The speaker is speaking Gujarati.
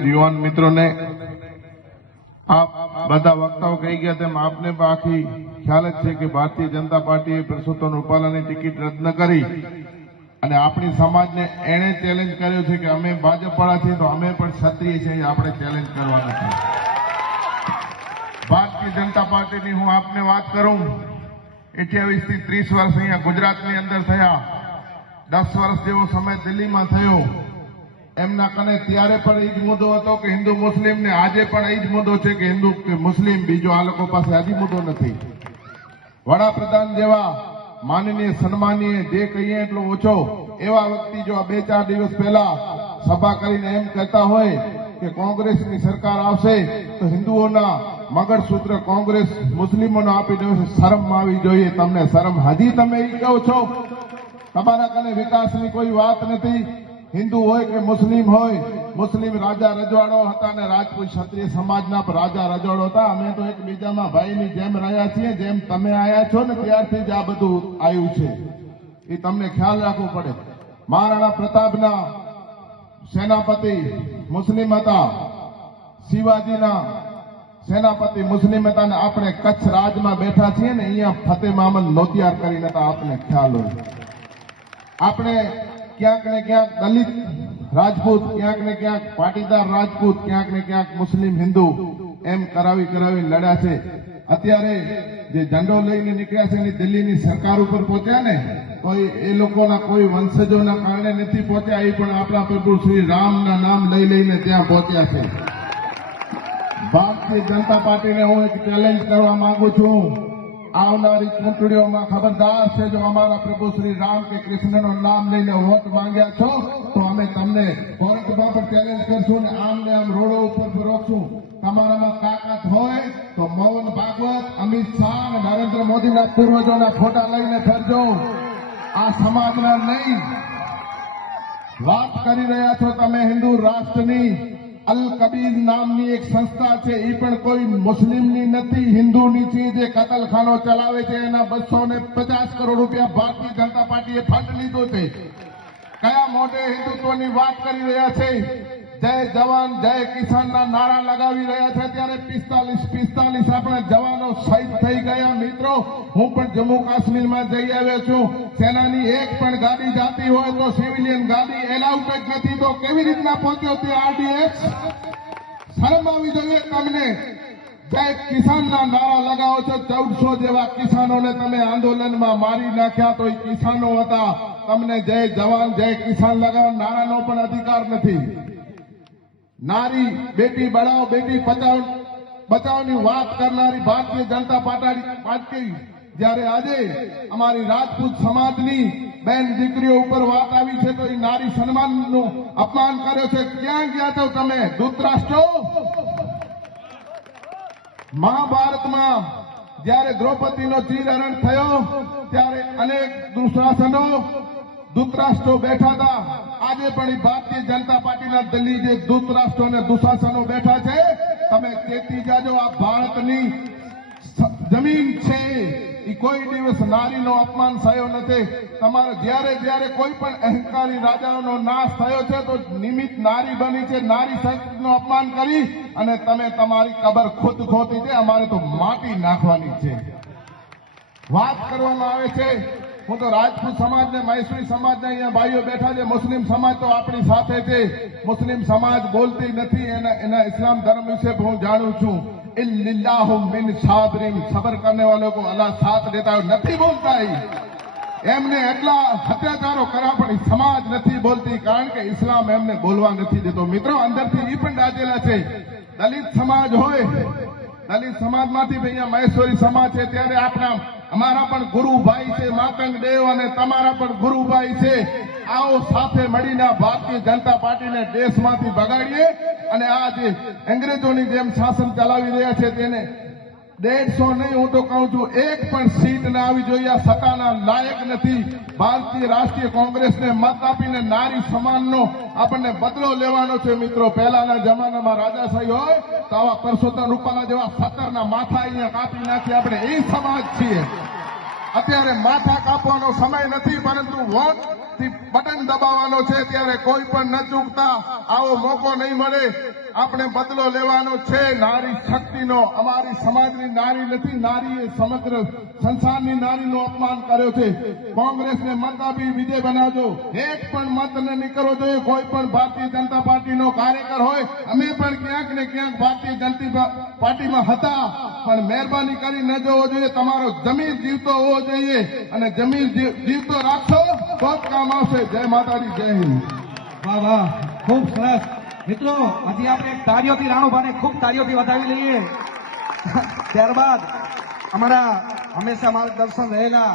તેમજ યુવાન મિત્રોને આપ બધા વક્તાઓ કહી ગયા તેમ આપને પણ આખી ખ્યાલ જ છે કે ભારતીય જનતા પાર્ટીએ પરસોત્તમ રૂપાલાની ટિકિટ રદ ન કરી અને આપણી સમાજને એણે ચેલેન્જ કર્યો છે કે અમે ભાજપવાળા છીએ તો અમે પણ ક્ષત્રિય છીએ, આપણે ચેલેન્જ કરવાના છે. ભારતીય જનતા પાર્ટીની હું આપને વાત કરું, 28 થી 30 વર્ષ અહીંયા ગુજરાતની અંદર થયા, 10 વર્ષ જેવો સમય દિલ્હીમાં થયો. એમના કને ત્યારે પણ એ જ મુદ્દો હતો કે હિન્દુ મુસ્લિમ ને આજે પણ એ જ મુદ્દો છે કે હિન્દુ કે મુસ્લિમ, બીજો આ લોકો પાસે હજી મુદ્દો નથી. વડાપ્રધાન જેવા માનનીય સન્માનીય જે કહીએ એટલો ઓછો એવા વ્યક્તિ જો આ 2-4 દિવસ પહેલા સભા કરીને એમ કહેતા હોય કે કોંગ્રેસની સરકાર આવશે તો હિન્દુઓના મગજસૂત્ર કોંગ્રેસ મુસ્લિમોને આપી દેશે, શરમ આવી જોઈએ તમને. શરમ હજી તમે એ કહો છો? તમારા કને વિકાસની કોઈ વાત નથી. હિન્દુ હોય કે મુસ્લિમ હોય, મુસ્લિમ રાજા રજવાડો હતા અને રાજપૂત ક્ષત્રિય સમાજના રાજા રજવાડો હતા. અમે તો એકબીજામાં ભાઈની જેમ રહ્યા છીએ, જેમ તમે આવ્યા છો ને ત્યારથી જ આ બધું આવ્યું છે. એ તમને ખ્યાલ રાખવો પડે. મહારાણા પ્રતાપના સેનાપતિ મુસ્લિમ હતા, શિવાજીના સેનાપતિ મુસ્લિમ હતા અને આપણે કચ્છ રાજમાં બેઠા છીએ ને અહીંયા ફતેહ મામદ નોતિયાર કરીને હતા, આપને ખ્યાલ હોય. આપણે ક્યાંક ને ક્યાંક દલિત રાજપૂત, ક્યાંક ને ક્યાંક પાટીદાર રાજપૂત, ક્યાંક ને ક્યાંક મુસ્લિમ હિન્દુ એમ કરાવી લડ્યા છે. અત્યારે જે ઝંડો લઈને નીકળ્યા છે એની દિલ્હીની સરકાર ઉપર પહોંચ્યા ને તો એ લોકોના કોઈ વંશજોના કારણે નથી પહોંચ્યા, એ પણ આપણા પ્રભુ શ્રી રામના નામ લઈને ત્યાં પહોંચ્યા છે. ભારતીય જનતા પાર્ટીને હું એક ચેલેન્જ કરવા માંગુ છું. આવનારી ચૂંટણીઓમાં ખબરદાર છે, જો અમારા પ્રભુ શ્રી રામ કે કૃષ્ણનું નામ લઈને વોટ માંગ્યા છો તો અમે તમને કોર્ટમાં પણ ચેલેન્જ કરશું ને આમને આમ રોડો ઉપર રોકશું. તમારામાં તાકાત હોય તો મોહન ભાગવત, અમિત શાહ અને નરેન્દ્ર મોદીના પૂર્વજોના ફોટા લઈને ફરજો, આ સમાજના નહીં. વાત કરી રહ્યા છો તમે હિન્દુ રાષ્ટ્રની. અલ કબીર નામની એક સંસ્થા છે, એ પણ કોઈ મુસ્લિમની નથી, હિન્દુની છે, જે કતલખાનો ચલાવે છે. એના 250 કરોડ રૂપિયા ભારતીય જનતા પાર્ટીએ ફંડ લીધો છે. કયા મોઢે હિન્દુત્વની વાત કરી રહ્યા છે? જય જવાન જય કિસાનના નારા લગાવી રહ્યા છે. ત્યારે 45 આપણા જવાનો શહીદ થઈ ગયા. મિત્રો, હું પણ જમ્મુ કાશ્મીરમાં જઈ આવ્યો છું. સેનાની એક પણ ગાડી જાતી હોય તો સિવિલિયન ગાડી એલાઉડ જ નથી, તો કેવી રીતના પહોંચ્યો તે આરડીએક્સ? શરમ આવી જોઈએ તમને. જય કિસાનના નારા લગાવો છો. 1400 જેવા કિસાનોને તમે આંદોલનમાં મારી નાખ્યા તો એ કિસાનો હતા. તમને જય જવાન જય કિસાન લગાવવા નારાનો પણ અધિકાર નથી. નારી બેટી બચાવો બેટી બચાવની વાત કરનારી ભારતીય જનતા પાર્ટી જ્યારે આજે અમારી રાજપૂત સમાજની બેન દીકરીઓ ઉપર વાત આવી છે તો એ નારી સન્માનનું અપમાન કર્યો છે. ક્યાં ગયા છો તમે ધૃતરાષ્ટ્રો? મહાભારતમાં જ્યારે દ્રૌપદીનો ચીરહરણ થયો ત્યારે અનેક દુશાસનો ધૃતરાષ્ટ્રો બેઠા હતા. આજે પણ ભારતીય જનતા પાર્ટીના દિલ્હી જે ધૃતરાષ્ટ્રો અને દુશાસનો બેઠા છે, તમે ચેતી જાજો. આ ભારતની જમીન છે, એ કોઈ દિવસ નારીનો અપમાન થયો નથી. તમારે જ્યારે કોઈ પણ અહંકારી રાજાઓનો નાશ થયો છે તો નિમિત્ત નારી બની છે. નારી શક્તિનું અપમાન કરી અને તમે તમારી કબર ખુદ ખોદી છે. અમારે તો માટી નાખવાની છે. વાત કરવામાં આવે છે, હું તો રાજપૂત સમાજને, મૈસૂરી સમાજને અહીંયા ભાઈઓ બેઠા છે. મુસ્લિમ સમાજ તો આપણી સાથે છે. મુસ્લિમ સમાજ બોલતી નથી. એના ઇસ્લામ ધર્મ વિશે હું જાણું છું. इल्लिल्लाहु मिन साबरिन, सबर करने वालों को अल्लाह साथ देता है, નથી બોલતા. એમને એટલા અત્યાચારો કર્યા પણ સમાજ નથી બોલતી, કારણ કે ઇસ્લામ એમને બોલવા નથી દેતો. મિત્રો, અંદરથી એ પણ દાજેલા છે. દલિત સમાજ હોય, દલિત સમાજમાંથી અહીંયા મહેશ્વરી સમાજ છે, ત્યારે અમારા પણ ગુરુભાઈ છે માતંગ દેવ, અને તમારા પણ ગુરુભાઈ છે. આવો સાથે મળીને ભારતીય જનતા પાર્ટીને દેશમાંથી ભગાડીએ અને આ જે અંગ્રેજોની જેમ શાસન ચલાવી રહ્યા છે તેને 150 નહીં, હું તો કહું છું 1 પણ સીટ ના આવી જોઈએ. આ સત્તાના લાયક નથી. ભારતીય રાષ્ટ્રીય કોંગ્રેસને મત આપીને નારી સમાનનો આપણને બદલો લેવાનો છે. મિત્રો, પહેલાના જમાનામાં રાજાશાહી હોય તો આવા પરસોત્તમ રૂપાલા જેવા 17 માથા અહીંયા કાપી નાખી. આપણે એ સમાજ છીએ. અત્યારે માથા કાપવાનો સમય નથી, પરંતુ વોટ થી બટન દબાવવાનો છે ત્યારે કોઈ પણ ન ચૂકતા આવો મોકો નહીં મળે. આપણે બદલો લેવાનો છે નારી શક્તિનો. અમારી સમાજની નારી નથી, નારીએ સમગ્ર સંસારની નારીનું અપમાન કર્યો છે. કોંગ્રેસને મત આપી વિજય બનાવજો. એક પણ મત ન કરવો જોઈએ. કોઈ પણ ભારતીય જનતા પાર્ટીનો કાર્યકર હોય, અમે પણ ક્યાંક ને ક્યાંક ભારતીય જનતા પાર્ટીમાં હતા, પણ મહેરબાની કરી ન જવો જોઈએ. તમારો જમીર જીવતો હોવો જોઈએ અને જમીર જીવતો રાખશો તો જ કામ આવશે. જય માતાજી, જય હિન્દ. વાહ વાહ, ખૂબ સરસ. મિત્રો, હજી આપણે એક તાળીઓથી રાણુભાને ખૂબ તાળીઓથી વધાવી લઈએ. ત્યારબાદ અમારા હંમેશા માર્ગદર્શન રહેલા